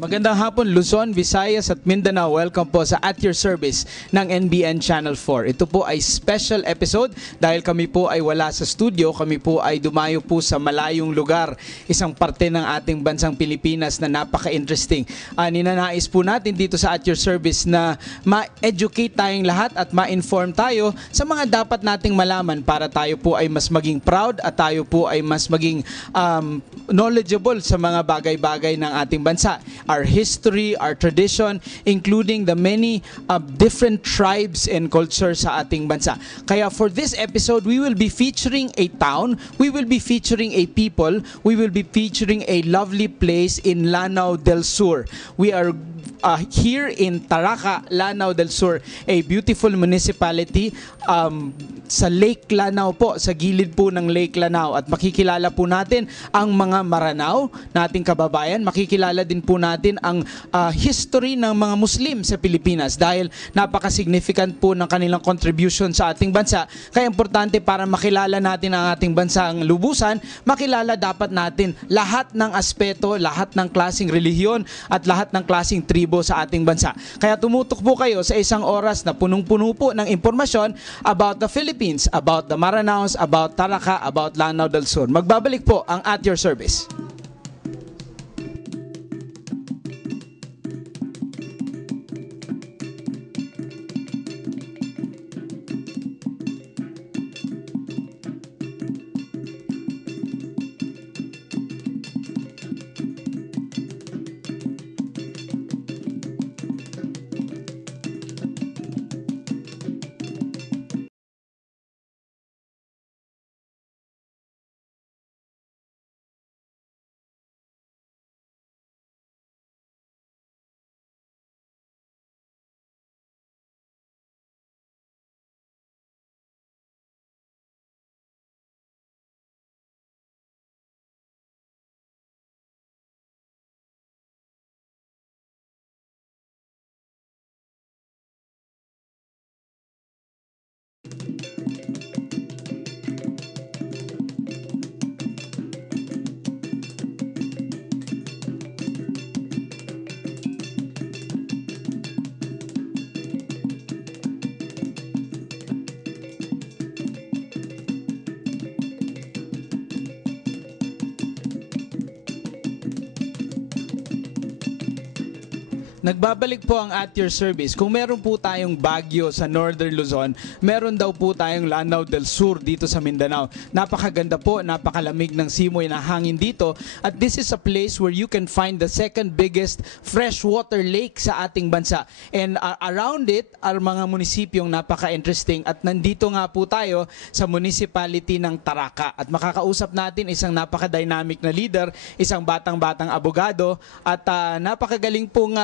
Magandang hapon Luzon, Visayas at Mindanao. Welcome po sa At Your Service ng NBN Channel 4. Ito po ay special episode dahil kami po ay wala sa studio. Kami po ay dumayo po sa malayong lugar, isang parte ng ating bansang Pilipinas na napaka-interesting. Ninanais po natin dito sa At Your Service na ma-educate tayong lahat at ma-inform tayo sa mga dapat nating malaman para tayo po ay mas maging proud at tayo po ay mas maging knowledgeable sa mga bagay-bagay ng ating bansa. Our history, our tradition, including the many different tribes and cultures sa ating bansa. Kaya for this episode, we will be featuring a town, we will be featuring a people, we will be featuring a lovely place in Lanao del Sur. We are here in Taraca, Lanao del Sur, a beautiful municipality sa Lake Lanao po, sa gilid po ng Lake Lanao. At makikilala po natin ang mga Maranao, nating kababayan. Makikilala din po natin ang history ng mga Muslim sa Pilipinas dahil napaka-significant po ng kanilang contribution sa ating bansa. Kaya importante para makilala natin ang ating bansang lubusan, makilala dapat natin lahat ng aspeto, lahat ng klaseng relihiyon at lahat ng klaseng tribo sa ating bansa. Kaya tumutok po kayo sa isang oras na punong-puno po ng impormasyon about the Philippines, about the Maranaos, about Taraca, about Lanao del Sur. Magbabalik po ang At Your Service. Nagbabalik po ang At Your Service. Kung meron po tayong Baguio sa Northern Luzon, meron daw po tayong Lanao del Sur dito sa Mindanao. Napakaganda po, napakalamig ng simoy na hangin dito. At this is a place where you can find the second biggest freshwater lake sa ating bansa. And around it are mga munisipyong napaka-interesting. At nandito nga po tayo sa municipality ng Taraca. At makakausap natin isang napaka-dynamic na leader, isang batang-batang abogado, at napakagaling pong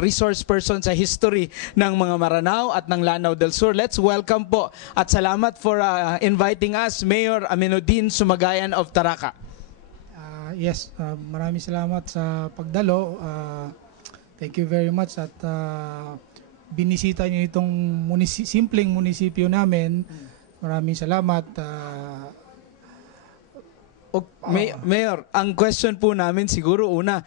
resource person sa history ng mga Maranao at ng Lanao del Sur. Let's welcome po at salamat for inviting us, Mayor Aminuddin Sumagayan of Taraca. Yes, maraming salamat sa pagdalo. Thank you very much at binisita niyo itong simpleng munisipyo namin. Maraming salamat. Mayor, ang question po namin siguro una,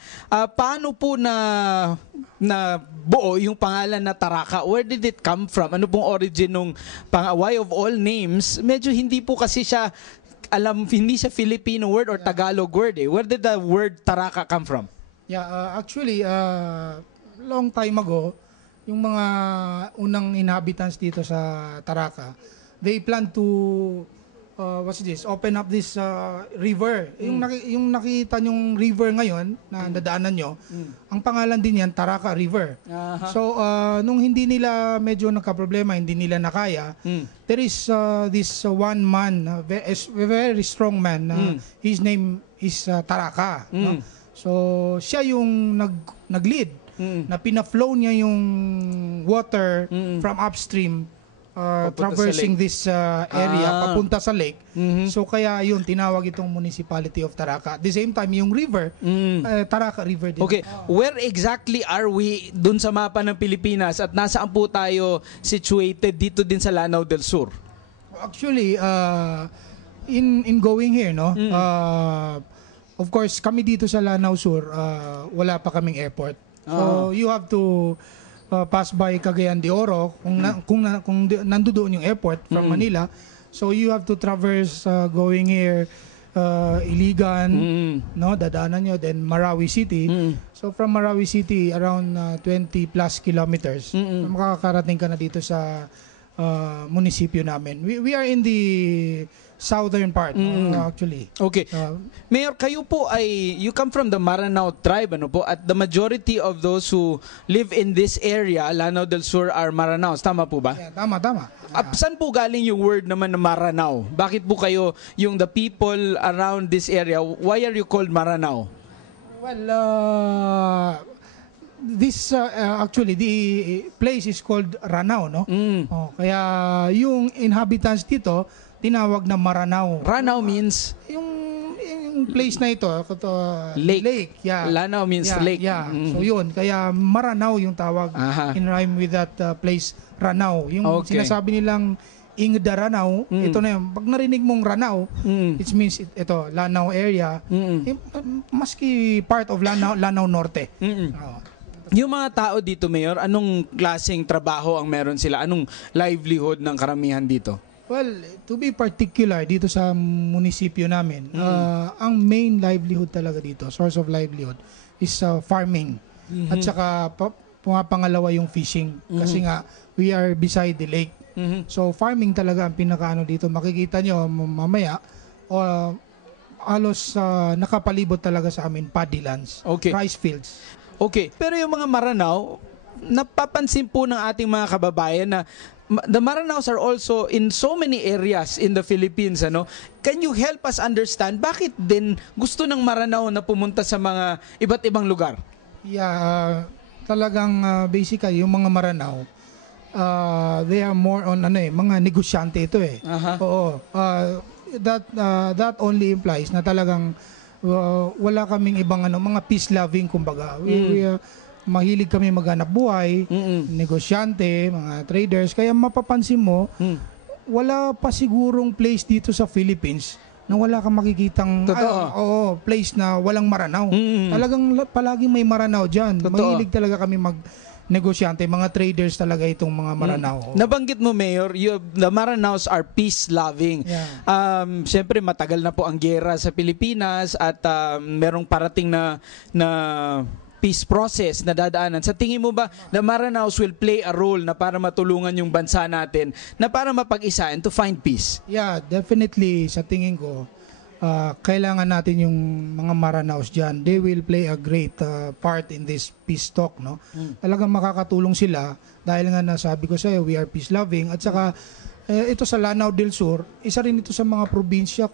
paano po na buo yung pangalan na Taraca? Where did it come from? Ano pong origin nung why of all names? Medyo hindi po kasi siya hindi siya Filipino word or Tagalog word eh. Where did the word Taraca come from? Yeah, actually long time ago, yung mga unang inhabitants dito sa Taraca, they plan to open up this river. Yung nakita nyong river ngayon na nadaanan nyo, ang pangalan din yan, Taraca River. So, nung hindi nila medyo nagka-problema, hindi nila nakaya, there is this one man, a very strong man, his name is Taraca. No? So, siya yung nag-lead, na pina-flow niya yung water from upstream, traversing this area papunta sa lake. So kaya yun tinawag itong municipality of Taraca. At the same time yung river, Taraca River din. Okay, where exactly are we dun sa mapa ng Pilipinas at nasaan po tayo situated dito din sa Lanao del Sur? Actually, in going here, no, of course, kami dito sa Lanao Sur, wala pa kaming airport. So, you have to pass by Cagayan de Oro kung nandoon yung airport from Manila. So, you have to traverse going here, Iligan, no, dadaanan nyo, then Marawi City. So, from Marawi City, around 20 plus kilometers, makakarating ka na dito sa munisipyo namin. We are in the southern part, actually. Okay. Mayor, kayo po you come from the Maranao tribe, ano po? At the majority of those who live in this area, Lanao del Sur, are Maranaos. Tama po ba? Yeah, tama. Saan po galing yung word naman na Maranao? Bakit po kayo, yung the people around this area, why are you called Maranao? Well, this actually the place is called Ranao, no? Kaya yung inhabitants dito tinawag na Maranao. Ranao means yung place na ito, lake. Yeah. Lanao means lake. Yeah. So yun, kaya Maranao yung tawag in rhyme with that place, Ranao. Yung sinasabi nilang Ingda Ranao, ito na yun. Pag narinig mong Ranao, it means ito, Lanao area, maski part of Lanao Norte. Yung mga tao dito, Mayor, anong klaseng trabaho ang meron sila? Anong livelihood ng karamihan dito? Well, to be particular dito sa munisipyo namin, ang main livelihood talaga dito, source of livelihood, is farming. At saka pangalawa yung fishing. Kasi nga, we are beside the lake. So farming talaga ang pinakaano dito. Makikita nyo mamaya, halos nakapalibot talaga sa amin, paddy lands, rice fields. Okay, pero yung mga Maranao, napapansin po ng ating mga kababayan na the Maranaos are also in so many areas in the Philippines, ano? Can you help us understand bakit din gusto ng Maranao na pumunta sa mga iba't ibang lugar? Yeah, talagang basically yung mga Maranao, they are more on mga negosyante ito eh. Oo. That only implies na talagang wala kaming ibang mga peace loving kumbaga. We mahilig kami maghanap buhay, negosyante, mga traders. Kaya mapapansin mo, wala pa sigurong place dito sa Philippines na wala kang makikitang place na walang Maranao. Talagang palaging may Maranao dyan. Mahilig talaga kami negosyante, mga traders talaga itong mga Maranao. Nabanggit mo, Mayor, the Maranaos are peace-loving. Yeah. Siyempre, matagal na po ang giyera sa Pilipinas at merong parating na peace process na dadaanan. Sa tingin mo ba, the Maranaos will play a role na para matulungan yung bansa natin na para mapag-isa and to find peace? Yeah, definitely. Sa tingin ko, kailangan natin yung mga Maranaos dyan. They will play a great part in this peace talk, no? Talagang makakatulong sila dahil nga nasabi ko sa'yo, we are peace-loving. At saka, ito sa Lanao del Sur, isa rin ito sa mga probinsya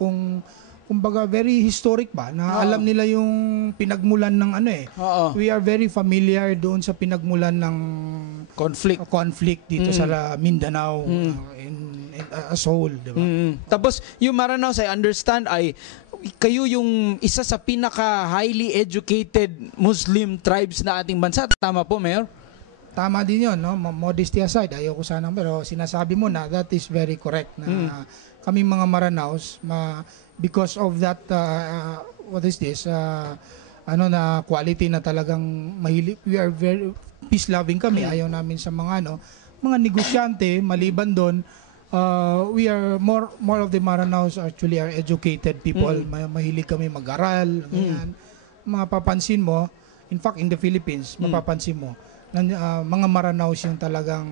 kumbaga very historic ba na alam nila yung pinagmulan ng We are very familiar doon sa pinagmulan ng conflict dito sa Mindanao as whole, di ba? Tapos yung Maranaos, I understand, ay kayo yung isa sa pinaka highly educated Muslim tribes na ating bansa. Tama po, Mayor? Tama din yun, no? Modesty aside, ayoko sana, pero sinasabi mo na that is very correct na kami mga Maranaos, because of that, what is this, na quality na talagang mahilig, we are very peace-loving kami, ayaw namin sa mga mga negosyante, maliban doon, we are more of the Maranaos actually are educated people, mahilig kami mag-aral, ganyan. Mapapansin mo, in fact in the Philippines, mapapansin mo, mga Maranaos yung talagang